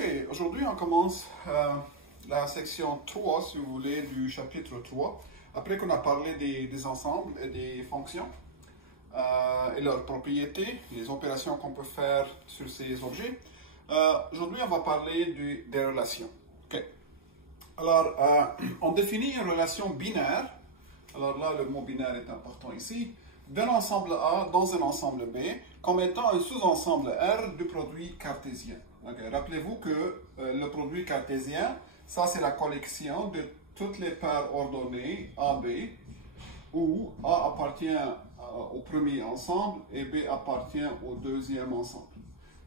Ok, aujourd'hui on commence la section 3, si vous voulez, du chapitre 3. Après qu'on a parlé des ensembles et des fonctions et leurs propriétés, les opérations qu'on peut faire sur ces objets, aujourd'hui on va parler des relations. Ok. Alors, on définit une relation binaire. Alors là, le mot binaire est important ici. D'un ensemble A dans un ensemble B, comme étant un sous-ensemble R du produit cartésien. Okay. Rappelez-vous que le produit cartésien, ça c'est la collection de toutes les paires ordonnées AB, où A appartient au premier ensemble et B appartient au deuxième ensemble.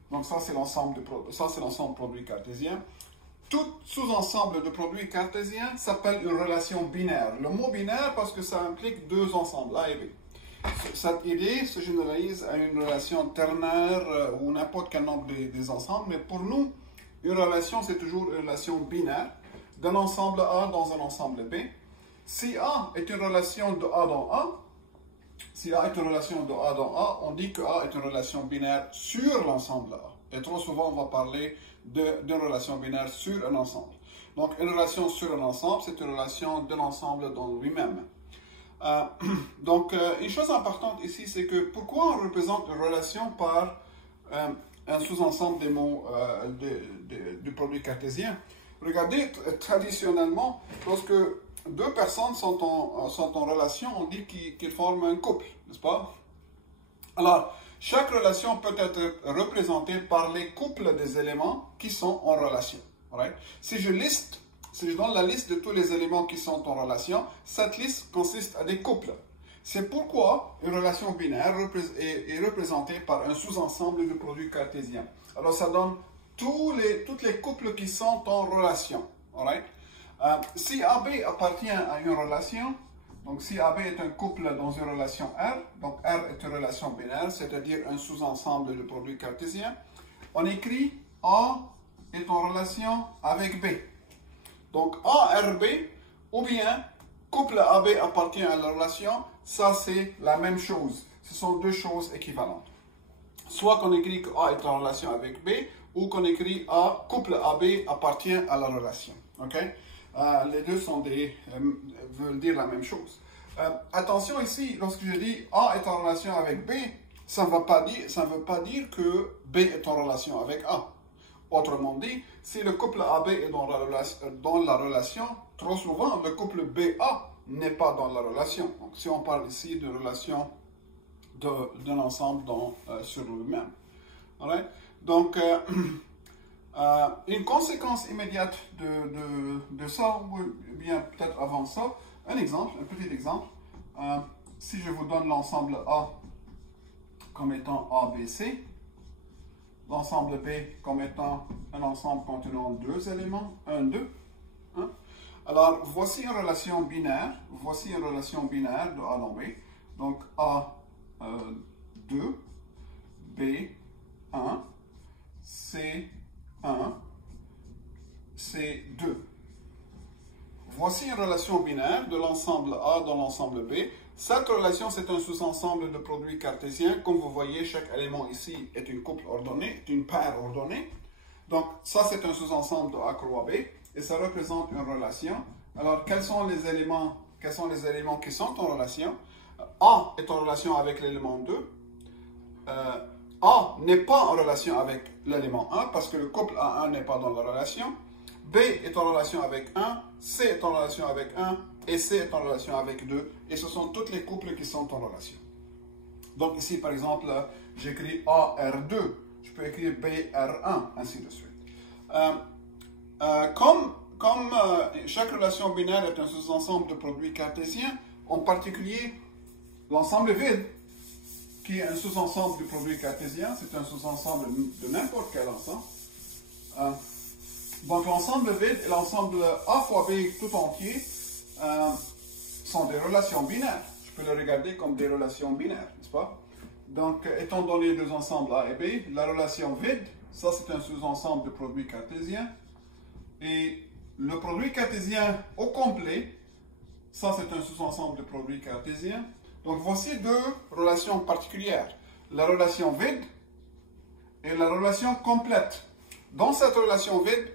Donc ça c'est l'ensemble produit cartésien. Tout sous-ensemble de produits cartésiens s'appelle une relation binaire. Le mot binaire parce que ça implique deux ensembles, A et B. Cette idée se généralise à une relation ternaire ou n'importe quel nombre des ensembles, mais pour nous, une relation, c'est toujours une relation binaire d'un ensemble A dans un ensemble B. Si A est une relation de A dans A, si A est une relation de A dans A, on dit que A est une relation binaire sur l'ensemble A. Et trop souvent, on va parler d'une relation binaire sur un ensemble. Donc, une relation sur un ensemble, c'est une relation de l'ensemble dans lui-même. Donc, une chose importante ici, c'est que pourquoi on représente une relation par un sous-ensemble des mots du produit cartésien? Regardez, traditionnellement, lorsque deux personnes sont en relation, on dit qu'ils forment un couple, n'est-ce pas? Alors, chaque relation peut être représentée par les couples des éléments qui sont en relation. Right? Si je donne la liste de tous les éléments qui sont en relation, cette liste consiste à des couples. C'est pourquoi une relation binaire est représentée par un sous-ensemble de produits cartésiens. Alors ça donne tous les couples qui sont en relation. Right? Si AB appartient à une relation, donc si AB est un couple dans une relation R, donc R est une relation binaire, c'est-à-dire un sous-ensemble de produits cartésiens, on écrit A est en relation avec B. Donc ARB ou bien couple AB appartient à la relation, ça c'est la même chose. Ce sont deux choses équivalentes. Soit qu'on écrit que A est en relation avec B ou qu'on écrit A, couple AB appartient à la relation. Okay? Les deux veulent dire la même chose. Attention ici, lorsque je dis A est en relation avec B, ça ne veut pas dire que B est en relation avec A. Autrement dit, si le couple AB est dans la relation, trop souvent, le couple BA n'est pas dans la relation. Donc, si on parle ici de relation d'un ensemble sur lui-même. Right? Donc, une conséquence immédiate de ça, ou bien peut-être avant ça, un petit exemple. Si je vous donne l'ensemble A comme étant ABC, l'ensemble B comme étant un ensemble contenant deux éléments, 1, 2. Hein? Alors, voici une relation binaire. Voici une relation binaire de A dans B. Donc, A, 2, B, 1, C, 1, C, 2. Voici une relation binaire de l'ensemble A dans l'ensemble B. Cette relation, c'est un sous-ensemble de produits cartésiens. Comme vous voyez, chaque élément ici est une couple ordonnée, est une paire ordonnée. Donc, ça, c'est un sous-ensemble de A croix B, et ça représente une relation. Alors, quels sont les éléments qui sont en relation? A est en relation avec l'élément 2. A n'est pas en relation avec l'élément 1, parce que le couple A1 n'est pas dans la relation. B est en relation avec 1, C est en relation avec 1, et C est en relation avec 2, et ce sont tous les couples qui sont en relation. Donc ici, par exemple, j'écris AR2, je peux écrire BR1, ainsi de suite. Comme chaque relation binaire est un sous-ensemble de produits cartésiens, en particulier l'ensemble vide, qui est un sous-ensemble du produit cartésien, c'est un sous-ensemble de n'importe quel ensemble. Donc l'ensemble vide et l'ensemble A fois B tout entier sont des relations binaires. Je peux les regarder comme des relations binaires, n'est-ce pas? Donc, étant donné deux ensembles A et B, la relation vide, ça c'est un sous-ensemble de produits cartésiens. Et le produit cartésien au complet, ça c'est un sous-ensemble de produits cartésiens. Donc voici deux relations particulières. La relation vide et la relation complète. dans cette relation vide,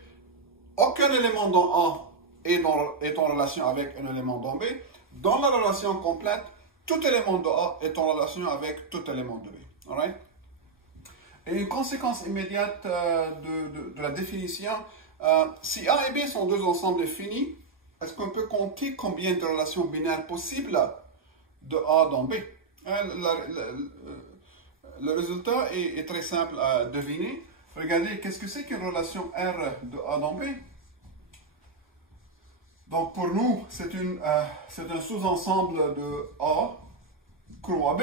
aucun élément dans A est en relation avec un élément dans B. Dans la relation complète, tout élément de A est en relation avec tout élément de B. Alright? Et une conséquence immédiate de la définition, si A et B sont deux ensembles finis, est-ce qu'on peut compter combien de relations binaires possibles de A dans B? Le résultat est très simple à deviner. Regardez, qu'est-ce que c'est qu'une relation R de A dans B? Donc pour nous, c'est un sous-ensemble de A croix B,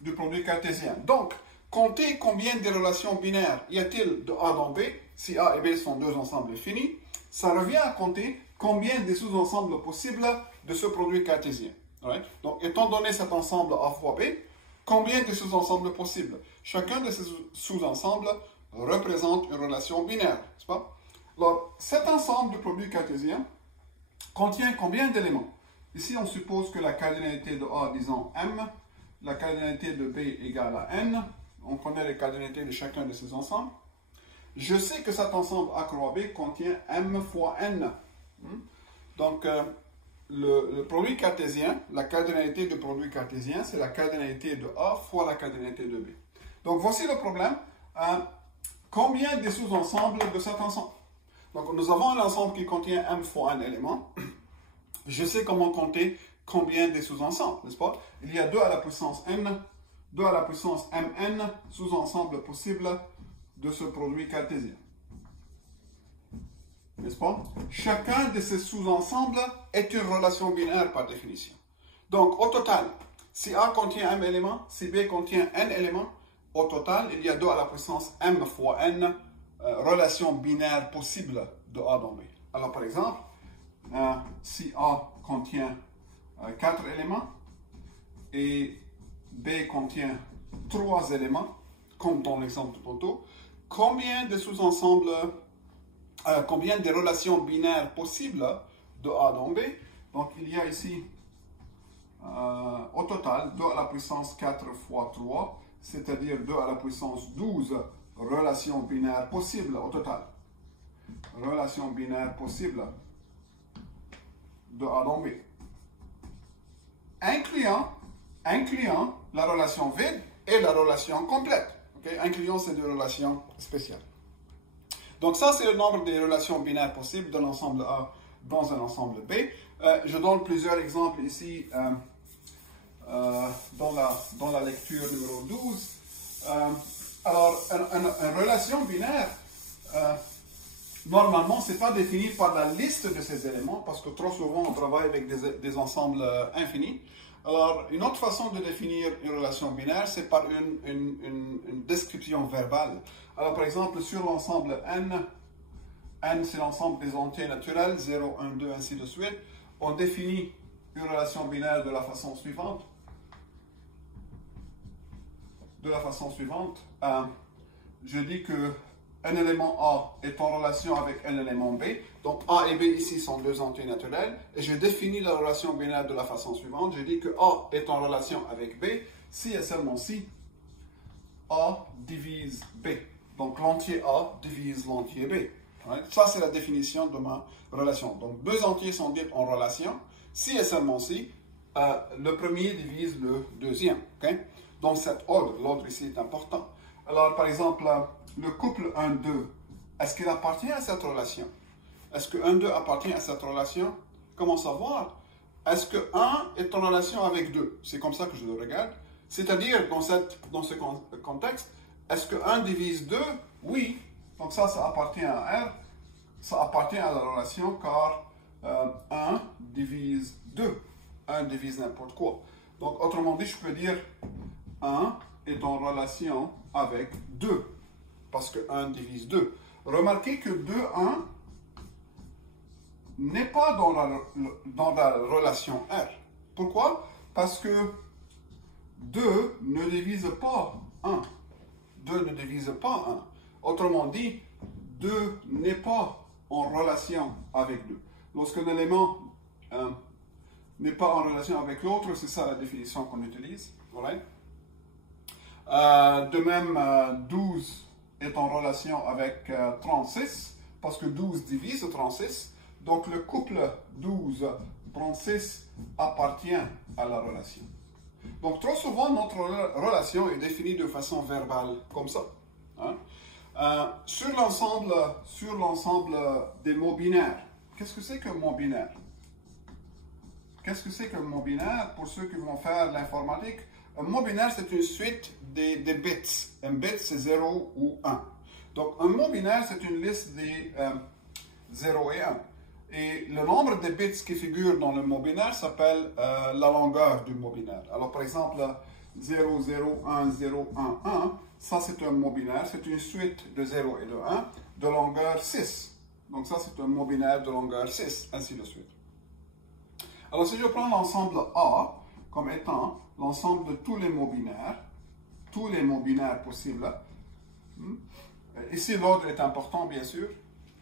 du produit cartésien. Donc, comptez combien de relations binaires y a-t-il de A dans B, si A et B sont deux ensembles finis, ça revient à compter combien de sous-ensembles possibles de ce produit cartésien. Right? Donc, étant donné cet ensemble A fois B, combien de sous-ensembles possibles? Chacun de ces sous-ensembles représente une relation binaire, n'est-ce pas? Alors, cet ensemble de produits cartésiens contient combien d'éléments? Ici, on suppose que la cardinalité de A, disons M, la cardinalité de B égale à N. On connaît les cardinalités de chacun de ces ensembles. Je sais que cet ensemble A croix B contient M fois N. Donc, le produit cartésien, la cardinalité du produit cartésien, c'est la cardinalité de A fois la cardinalité de B. Donc, voici le problème. Combien de sous-ensembles de cet ensemble? Donc, nous avons un ensemble qui contient M fois N éléments. Je sais comment compter combien de sous-ensembles, n'est-ce pas? Il y a 2 à la puissance N, 2 à la puissance Mn sous-ensembles possibles de ce produit cartésien. N'est-ce pas? Chacun de ces sous-ensembles est une relation binaire par définition. Donc, au total, si A contient M éléments, si B contient N éléments, au total, il y a 2 à la puissance M fois N relations binaires possibles de A dans B. Alors, par exemple, si A contient 4 éléments et B contient 3 éléments, comme dans l'exemple de tantôt, combien de sous-ensembles, combien de relations binaires possibles de A dans B? Donc, il y a ici, au total, 2 à la puissance 4 fois 3, c'est-à-dire 2 à la puissance 12 relations binaires possibles au total. Relations binaires possibles de A dans B. Incluant la relation vide et la relation complète. Okay? Incluant ces deux relations spéciales. Donc ça, c'est le nombre des relations binaires possibles d'un ensemble A dans un ensemble B. Je donne plusieurs exemples ici dans la lecture numéro 12. Alors, une relation binaire, normalement, ce n'est pas défini par la liste de ces éléments, parce que trop souvent, on travaille avec des ensembles infinis. Alors, une autre façon de définir une relation binaire, c'est par une description verbale. Alors, par exemple, sur l'ensemble N, N c'est l'ensemble des entiers naturels, 0, 1, 2, ainsi de suite, on définit une relation binaire de la façon suivante. Je dis que un élément A est en relation avec un élément B. Donc A et B ici sont deux entiers naturels. Et je définis la relation binaire de la façon suivante. Je dis que A est en relation avec B si et seulement si A divise B. Donc l'entier A divise l'entier B. Ça, c'est la définition de ma relation. Donc deux entiers sont dits en relation si et seulement si le premier divise le deuxième. Okay? Donc cet l'ordre ici est important. Alors par exemple, le couple 1-2, est-ce qu'il appartient à cette relation? Est-ce que 1-2 appartient à cette relation? Comment savoir? Est-ce que 1 est en relation avec 2? C'est comme ça que je le regarde. C'est-à-dire, dans ce contexte, est-ce que 1 divise 2? Oui. Donc ça appartient à R. Ça appartient à la relation car 1 divise 2. 1 divise n'importe quoi. Donc, autrement dit, je peux dire 1 est en relation avec 2. Parce que 1 divise 2. Remarquez que 2, 1 n'est pas dans la relation R. Pourquoi? Parce que 2 ne divise pas 1. 2 ne divise pas 1. Autrement dit, 2 n'est pas en relation avec 2. Lorsqu'un élément n'est pas en relation avec l'autre, c'est ça la définition qu'on utilise. Right? De même, 12 est en relation avec 36, parce que 12 divise 36. Donc le couple 12-36 appartient à la relation. Donc trop souvent, notre relation est définie de façon verbale, comme ça. Hein? Sur l'ensemble des mots binaires, qu'est-ce que c'est qu'un mot binaire? Qu'est-ce que c'est qu'un mot binaire pour ceux qui vont faire l'informatique? Un mot binaire, c'est une suite des bits. Un bit, c'est 0 ou 1. Donc, un mot binaire, c'est une liste des 0 et 1. Et le nombre de bits qui figurent dans le mot binaire s'appelle la longueur du mot binaire. Alors, par exemple, 0, 0, 1, 0, 1, 1, ça c'est un mot binaire, c'est une suite de 0 et de 1 de longueur 6. Donc ça c'est un mot binaire de longueur 6, ainsi de suite. Alors si je prends l'ensemble A comme étant l'ensemble de tous les mots binaires possibles, ici l'ordre est important bien sûr.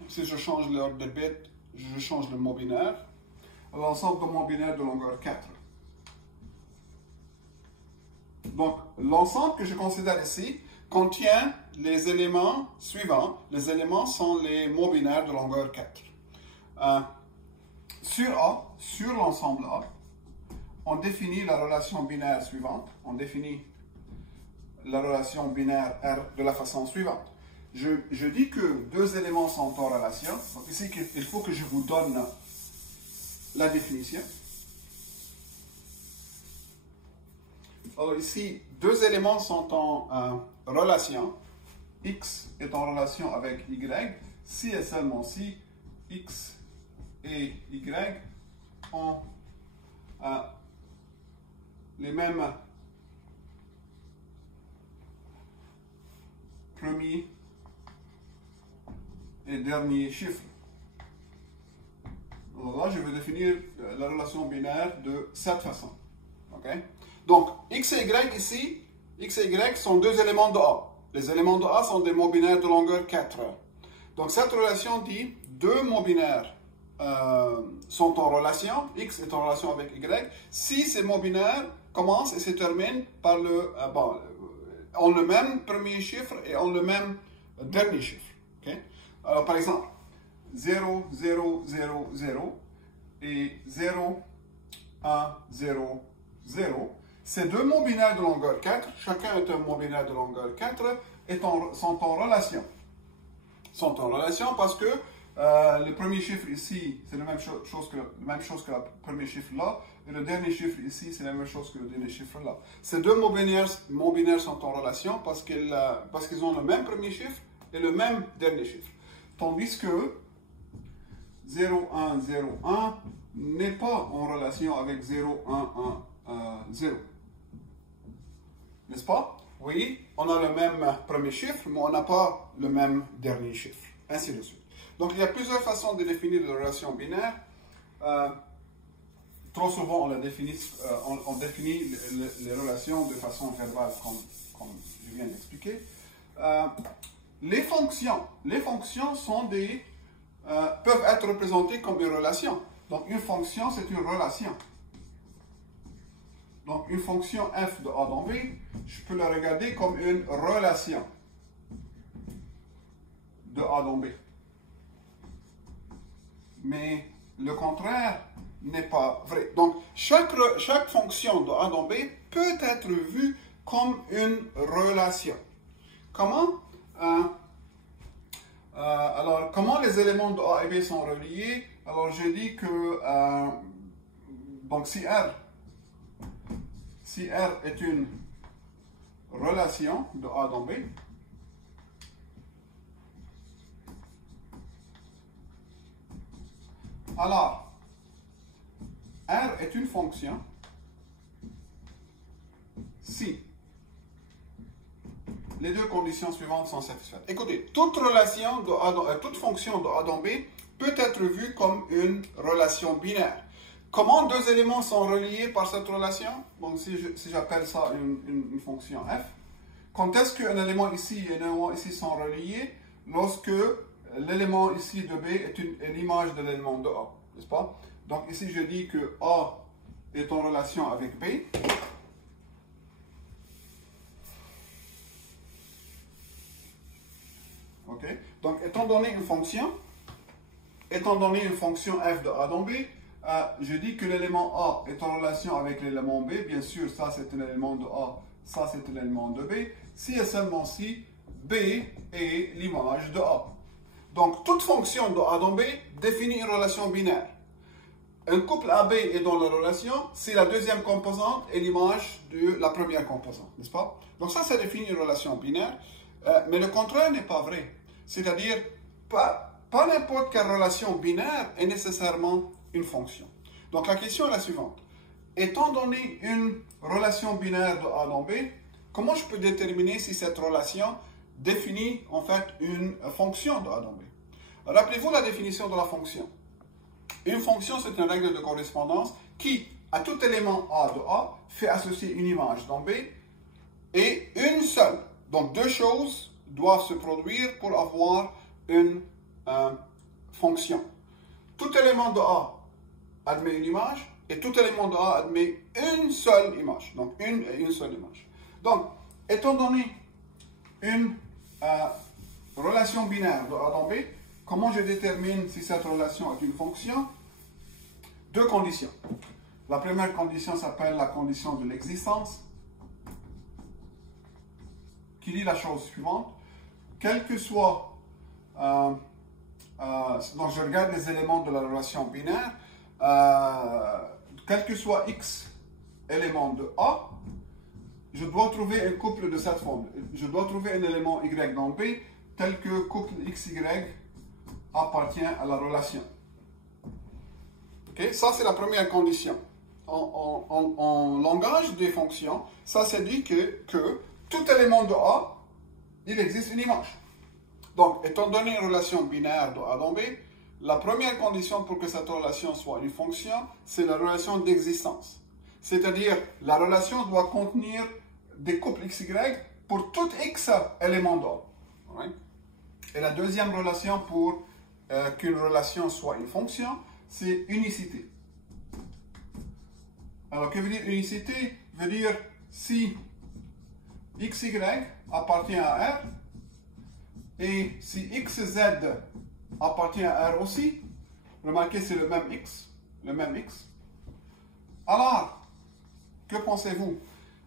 Si je change l'ordre de bits, je change le mot binaire. L'ensemble de mots binaires de longueur 4. Donc, l'ensemble que je considère ici contient les éléments suivants. Les éléments sont les mots binaires de longueur 4. Sur l'ensemble A, on définit la relation binaire suivante. On définit la relation binaire R de la façon suivante. Je dis que deux éléments sont en relation. Donc ici, il faut que je vous donne la définition. Alors ici, deux éléments sont en relation. X est en relation avec Y. Si et seulement si X et Y ont les mêmes premiers et derniers chiffres. Alors là, je vais définir la relation binaire de cette façon. Okay? Donc, X et Y ici, X et Y sont deux éléments de A. Les éléments de A sont des mots binaires de longueur 4. Donc, cette relation dit deux mots binaires sont en relation, X est en relation avec Y, si ces mots binaires commencent et se terminent par ont le même premier chiffre et ont le même dernier chiffre. Okay? Alors, par exemple, 0, 0, 0, 0 et 0, 1, 0, 0. Ces deux mots binaires de longueur 4, chacun est un mot binaire de longueur 4, sont en relation. Sont en relation parce que le premier chiffre ici, c'est la même chose que le premier chiffre là, et le dernier chiffre ici, c'est la même chose que le dernier chiffre là. Ces deux mots binaires sont en relation parce qu'ils ont le même premier chiffre et le même dernier chiffre. Tandis que 0, 1, 0, 1 n'est pas en relation avec 0, 1, 1, 0. N'est-ce pas? Oui, on a le même premier chiffre, mais on n'a pas le même dernier chiffre. Ainsi de suite. Donc, il y a plusieurs façons de définir les relations binaires. Trop souvent, on définit les relations de façon verbale, comme je viens d'expliquer. Les fonctions sont peuvent être représentées comme une relation. Donc, une fonction, c'est une relation. Donc, une fonction f de a dans b, je peux la regarder comme une relation de a dans b. Mais le contraire n'est pas vrai. Donc, chaque fonction de a dans b peut être vue comme une relation. Comment? Alors, comment les éléments de a et b sont reliés? Alors, je dis que donc si R est une relation de A dans B, alors R est une fonction si les deux conditions suivantes sont satisfaites. Écoutez, toute fonction de A dans B peut être vue comme une relation binaire. Comment deux éléments sont reliés par cette relation? Donc, si j'appelle ça une fonction f, quand est-ce qu'un élément ici et un élément ici sont reliés? Lorsque l'élément ici de B est l'image de l'élément de A, n'est-ce pas? Donc, ici, je dis que A est en relation avec B. Ok? Donc, étant donné une fonction f de a dans b, je dis que l'élément a est en relation avec l'élément b. Bien sûr, ça c'est un élément de a, ça c'est un élément de b. Si et seulement si b est l'image de a. Donc, toute fonction de a dans b définit une relation binaire. Un couple AB est dans la relation si la deuxième composante est l'image de la première composante, n'est-ce pas? Donc ça définit une relation binaire, mais le contraire n'est pas vrai. C'est-à-dire, pas n'importe quelle relation binaire est nécessairement une fonction. Donc la question est la suivante. Étant donné une relation binaire de A dans B, comment je peux déterminer si cette relation définit en fait une fonction de A dans B? Rappelez-vous la définition de la fonction. Une fonction, c'est une règle de correspondance qui, à tout élément A de A, fait associer une image dans B et une seule. Donc, deux choses doivent se produire pour avoir une fonction. Tout élément de A admet une image et tout élément de A admet une seule image. Donc, une seule image. Donc, étant donné une relation binaire de A dans B, comment je détermine si cette relation est une fonction? Deux conditions. La première condition s'appelle la condition de l'existence, qui dit la chose suivante. Quel que soit, donc je regarde les éléments de la relation binaire, quel que soit x éléments de A, je dois trouver un couple de cette forme. Je dois trouver un élément y dans B, tel que couple xy appartient à la relation. Okay? Ça, c'est la première condition. En langage des fonctions, ça se dit que tout élément de A, il existe une image. Donc, étant donné une relation binaire de A dans B, la première condition pour que cette relation soit une fonction, c'est la relation d'existence. C'est-à-dire, la relation doit contenir des couples xy pour tout x élément de A. Right? Et la deuxième relation pour qu'une relation soit une fonction, c'est unicité. Alors, que veut dire unicité? Veut dire si xy appartient à R et si xz appartient à R aussi, remarquez c'est le même x, alors, que pensez-vous?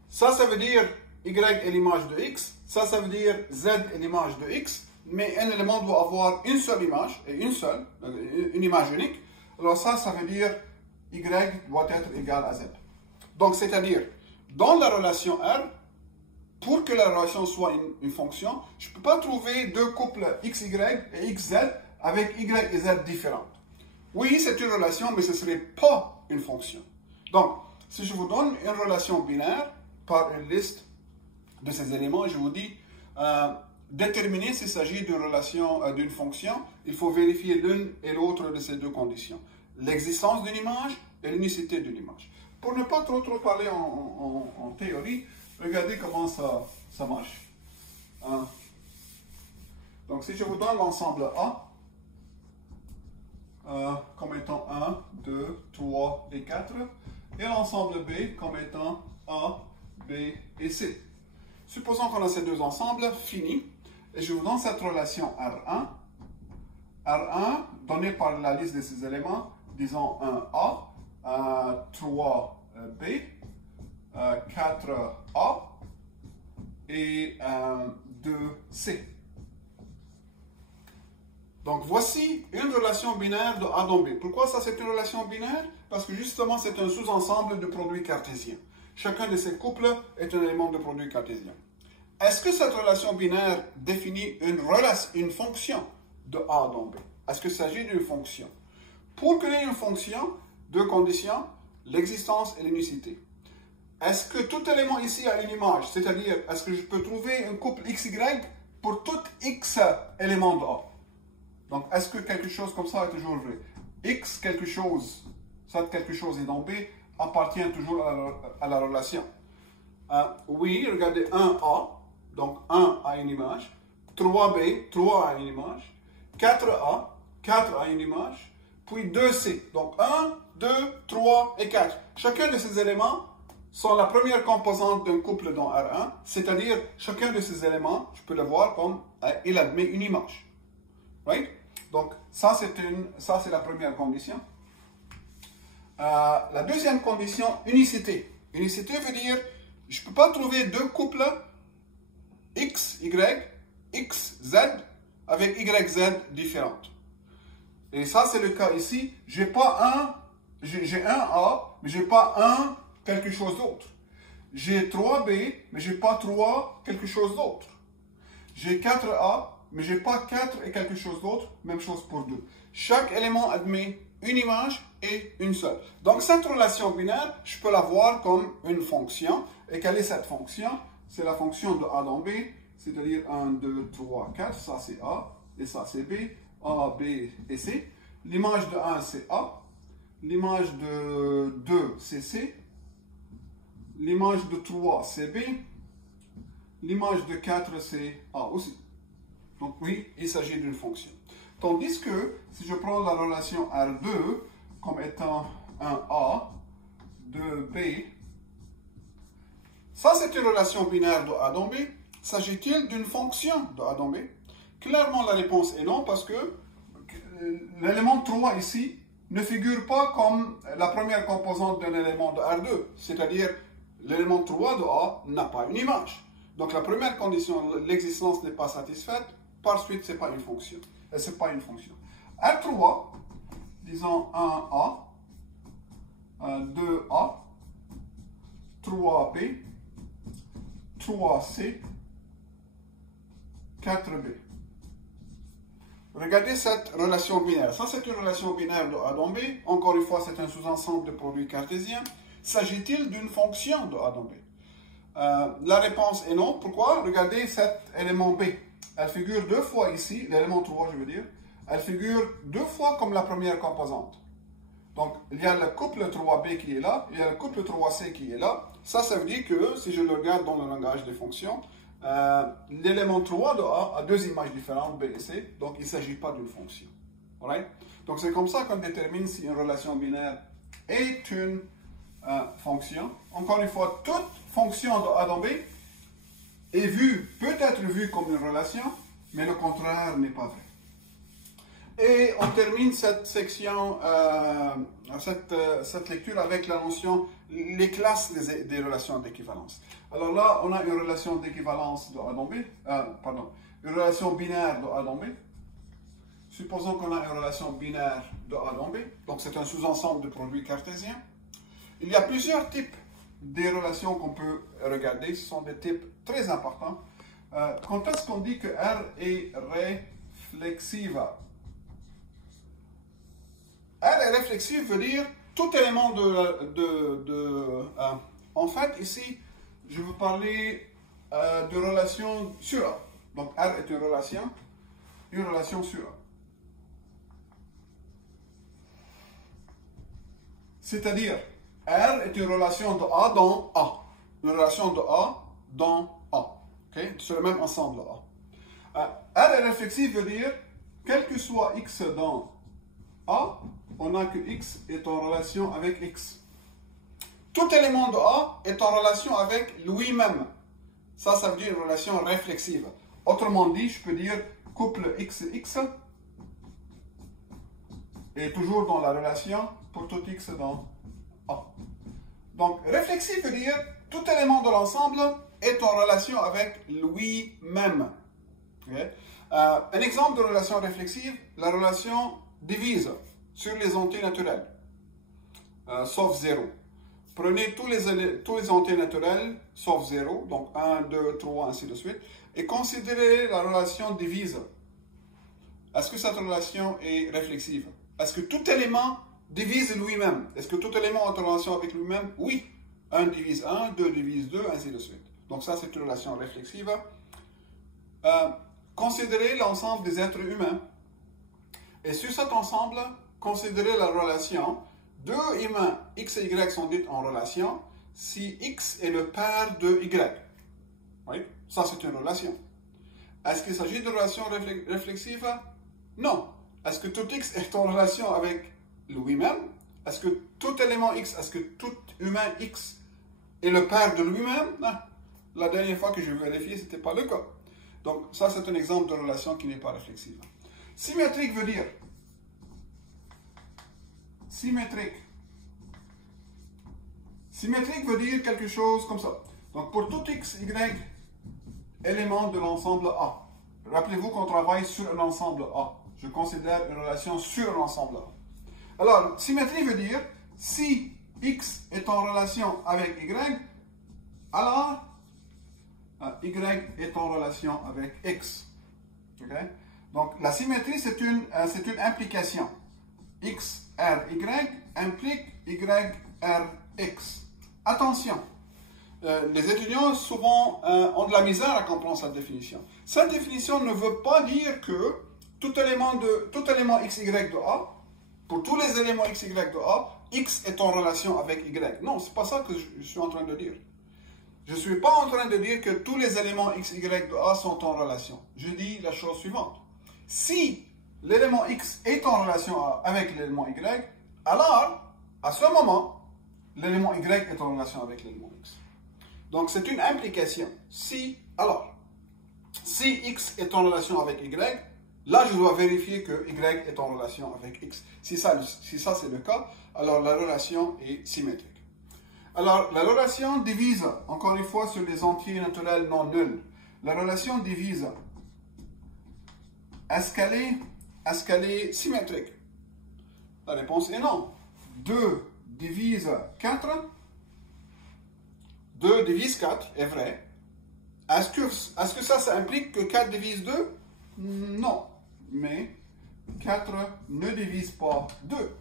Ça veut dire y est l'image de x, ça veut dire z est l'image de x, mais un élément doit avoir une seule image, et une image unique. Alors ça veut dire y doit être égal à z. Donc, c'est-à-dire, dans la relation R, pour que la relation soit une fonction, je ne peux pas trouver deux couples xy et xz avec y et z différentes. Oui, c'est une relation, mais ce ne serait pas une fonction. Donc, si je vous donne une relation binaire par une liste de ces éléments, je vous dis, déterminer s'il s'agit d'une relation, d'une fonction, il faut vérifier l'une et l'autre de ces deux conditions. L'existence d'une image et l'unicité d'une image. Pour ne pas trop parler en théorie, regardez comment ça marche. Donc, si je vous donne l'ensemble A, comme étant 1, 2, 3 et 4, et l'ensemble B comme étant A, B et C. Supposons qu'on a ces deux ensembles finis, et je vous donne cette relation R1. R1, donné par la liste de ces éléments, disons 1A, 3B, 4A et 2C. Donc voici une relation binaire de A dans B. Pourquoi ça c'est une relation binaire? Parce que justement c'est un sous-ensemble de produits cartésiens. Chacun de ces couples est un élément de produit cartésien. Est-ce que cette relation binaire définit une fonction de A dans B? Est-ce qu'il s'agit d'une fonction? Pour créer une fonction, deux conditions, l'existence et l'unicité. Est-ce que tout élément ici a une image? C'est-à-dire, est-ce que je peux trouver un couple XY pour tout X élément de A? Donc, est-ce que quelque chose comme ça est toujours vrai? X quelque chose, ça quelque chose est dans B, appartient toujours à la relation. Oui, regardez 1A, donc 1 a une image, 3B, 3 a une image, 4A, 4 a une image, puis 2C, donc 1, 2, 3 et 4. Chacun de ces éléments sont la première composante d'un couple dans R1, c'est-à-dire chacun de ces éléments, je peux le voir comme il admet une image. Right? Donc, ça c'est la première condition. La deuxième condition, unicité. Unicité veut dire, je ne peux pas trouver deux couples X, Y, X, Z avec Y, Z différentes. Et ça, c'est le cas ici. J'ai un A, mais j'ai pas un quelque chose d'autre. J'ai 3B, mais j'ai pas 3 quelque chose d'autre. J'ai 4A, mais j'ai pas 4 et quelque chose d'autre. Même chose pour 2. Chaque élément admet une image et une seule. Donc, cette relation binaire, je peux la voir comme une fonction. Et quelle est cette fonction? C'est la fonction de A dans B, c'est-à-dire 1, 2, 3, 4. Ça, c'est A. Et ça, c'est B. A, B et C. L'image de 1, c'est A. L'image de 2, c'est C. L'image de 3, c'est B. L'image de 4, c'est A aussi. Donc oui, il s'agit d'une fonction. Tandis que, si je prends la relation R2 comme étant un A, 2B, ça c'est une relation binaire de A dans B. S'agit-il d'une fonction de A dans B? Clairement, la réponse est non, parce que l'élément 3 ici ne figure pas comme la première composante d'un élément de R2. C'est-à-dire, l'élément 3 de A n'a pas une image. Donc la première condition, l'existence n'est pas satisfaite. Par suite, ce n'est pas une fonction. C'est pas une fonction. R3, disons 1A, 2A, 3B, 3C, 4B. Regardez cette relation binaire. Ça, c'est une relation binaire de A dans B. Encore une fois, c'est un sous-ensemble de produits cartésiens. S'agit-il d'une fonction de A dans B? La réponse est non. Pourquoi? Regardez cet élément B. Elle figure deux fois ici, l'élément 3, je veux dire. Elle figure deux fois comme la première composante. Donc, il y a le couple 3B qui est là, il y a le couple 3C qui est là. Ça veut dire que, si je le regarde dans le langage des fonctions, l'élément 3 de A a deux images différentes, B et C, donc il ne s'agit pas d'une fonction. Alright? Donc, c'est comme ça qu'on détermine si une relation binaire est une fonction. Encore une fois, toute fonction de A dans B est peut être vue comme une relation, mais le contraire n'est pas vrai. Et on termine cette section, cette lecture avec la notion, les classes des relations d'équivalence. Alors là, on a une relation d'équivalence de A dans B, une relation binaire de A dans B. Supposons qu'on a une relation binaire de A dans B, donc c'est un sous-ensemble de produits cartésiens. Il y a plusieurs types de relations qu'on peut regarder, ce sont des types très importants. Quand est-ce qu'on dit que R est réflexive? R est réflexive veut dire tout élément en fait, ici, je veux parler de relation sur A. Donc, R est une relation sur A. C'est-à-dire, R est une relation de A dans A. Une relation de A dans A. Okay? C'est le même ensemble de A. R est réflexive veut dire, quel que soit X dans A, on a que X est en relation avec X. Tout élément de A est en relation avec lui-même. Ça veut dire une relation réflexive. Autrement dit, je peux dire couple X est toujours dans la relation pour tout X dans A. Donc, réflexive veut dire tout élément de l'ensemble est en relation avec lui-même. Okay? Un exemple de relation réflexive, la relation divise sur les entiers naturels, sauf 0. Prenez tous les entiers naturels, sauf 0, donc 1, 2, 3, ainsi de suite, et considérez la relation divise. Est-ce que cette relation est réflexive? Est-ce que tout élément divise lui-même? Est-ce que tout élément est en relation avec lui-même? Oui. 1 divise 1, 2 divise 2, ainsi de suite. Donc ça, c'est une relation réflexive. Considérez l'ensemble des êtres humains. Et sur cet ensemble, considérez la relation. Deux humains X et Y sont dites en relation si X est le père de Y. Oui, ça c'est une relation. Est-ce qu'il s'agit de relation réflexive? Non. Est-ce que tout X est en relation avec lui-même? Est-ce que tout élément X, est-ce que tout humain X est le père de lui-même, la dernière fois que je vérifié, ce n'était pas le cas. Donc, ça, c'est un exemple de relation qui n'est pas réflexive. Symétrique veut dire symétrique. Symétrique veut dire quelque chose comme ça. Donc, pour tout x, y, élément de l'ensemble A. Rappelez-vous qu'on travaille sur un ensemble A. Je considère une relation sur un ensemble A. Alors, symétrie veut dire si x est en relation avec y, alors y est en relation avec x. Okay? Donc, la symétrie, c'est une implication. X, R, Y implique Y, R, X. Attention, les étudiants souvent ont de la misère à comprendre cette définition. Cette définition ne veut pas dire que tout élément x, y de A, pour tous les éléments x, y de A, x est en relation avec y. Non, ce n'est pas ça que je suis en train de dire. Je ne suis pas en train de dire que tous les éléments x, y de A sont en relation. Je dis la chose suivante. Si l'élément x est en relation avec l'élément y, alors, à ce moment, l'élément y est en relation avec l'élément x. Donc, c'est une implication. Si x est en relation avec y, là, je dois vérifier que y est en relation avec x. Si ça c'est le cas, alors la relation est symétrique. Alors, la relation divise, encore une fois, sur les entiers naturels non nuls. La relation divise, est-ce qu'elle est symétrique? La réponse est non. 2 divise 4. 2 divise 4 est vrai. Est-ce que ça implique que 4 divise 2? Non. Mais 4 ne divise pas 2.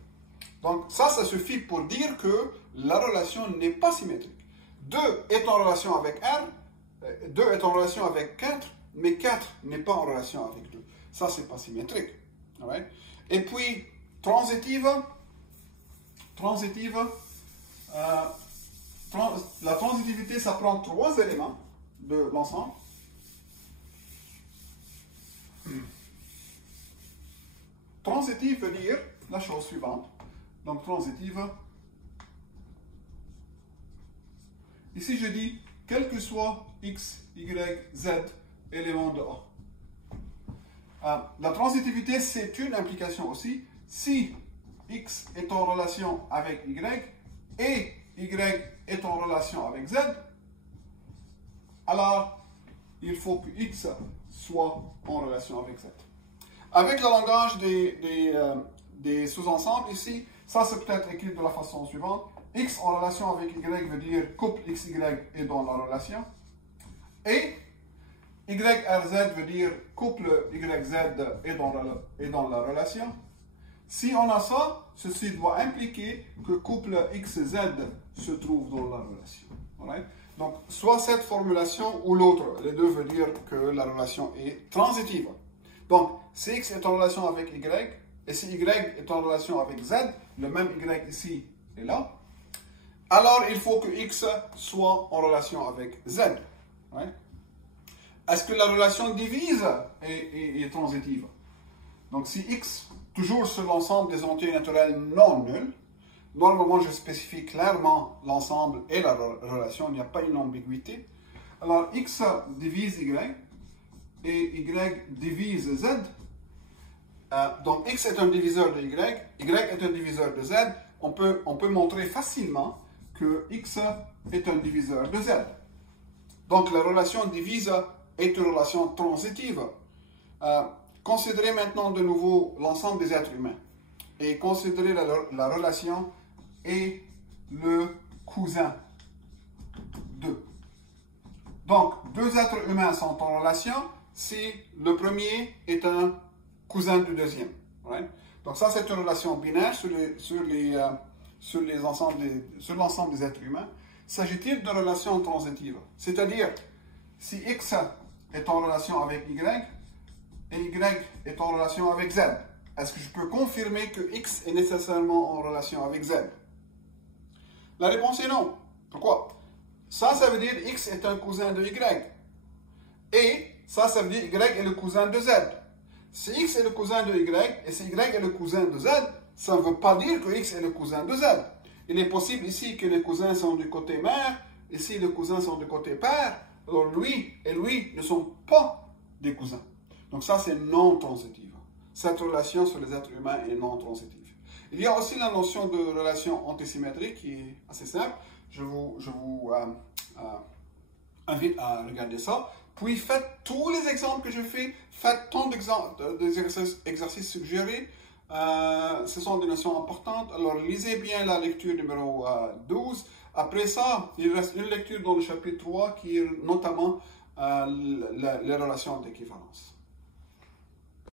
Donc ça suffit pour dire que la relation n'est pas symétrique. 2 est en relation avec R, 2 est en relation avec 4, mais 4 n'est pas en relation avec 2. Ça, c'est pas symétrique. Right? Et puis, transitive, la transitivité, ça prend 3 éléments de l'ensemble. Transitive veut dire la chose suivante. Donc, transitive. Ici, je dis, quel que soit x, y, z, élément de A. La transitivité, c'est une implication aussi. Si x est en relation avec y et y est en relation avec z, alors il faut que x soit en relation avec z. Avec le langage des sous-ensembles ici, ça c'est peut-être écrit de la façon suivante. X en relation avec y veut dire couple xy est dans la relation. Et YRZ veut dire couple YZ est dans la relation. Si on a ça, ceci doit impliquer que couple XZ se trouve dans la relation. Right? Donc, soit cette formulation ou l'autre, les deux veulent dire que la relation est transitive. Donc, si X est en relation avec Y, et si Y est en relation avec Z, le même Y ici et là, alors il faut que X soit en relation avec Z. Right? Est-ce que la relation divise est transitive? Donc, si X, toujours sur l'ensemble des entiers naturels non nuls, normalement, je spécifie clairement l'ensemble et la relation, il n'y a pas une ambiguïté. Alors, X divise Y et Y divise Z. Donc, X est un diviseur de Y est un diviseur de Z. On peut montrer facilement que X est un diviseur de Z. Donc, la relation divise est une relation transitive. Considérez maintenant de nouveau l'ensemble des êtres humains et considérez la relation et le cousin d'eux. Donc, deux êtres humains sont en relation si le premier est un cousin du deuxième. Right? Donc ça, c'est une relation binaire sur l'ensemble des êtres humains. S'agit-il de relations transitives? C'est-à-dire, si X est en relation avec Y et Y est en relation avec Z, est-ce que je peux confirmer que X est nécessairement en relation avec Z? La réponse est non. Pourquoi? Ça veut dire X est un cousin de Y. Et ça veut dire Y est le cousin de Z. Si X est le cousin de Y et si Y est le cousin de Z, ça ne veut pas dire que X est le cousin de Z. Il est possible ici que les cousins sont du côté mère ici les cousins sont de côté père, alors lui et lui ne sont pas des cousins. Donc ça, c'est non transitif. Cette relation sur les êtres humains est non transitive. Il y a aussi la notion de relation antisymétrique qui est assez simple. Je vous invite à regarder ça. Puis faites tous les exemples que je fais, faites tant d'exercices suggérés. Ce sont des notions importantes. Alors lisez bien la lecture numéro 12. Après ça, il reste une lecture dans le chapitre 3 qui est notamment les relations d'équivalence.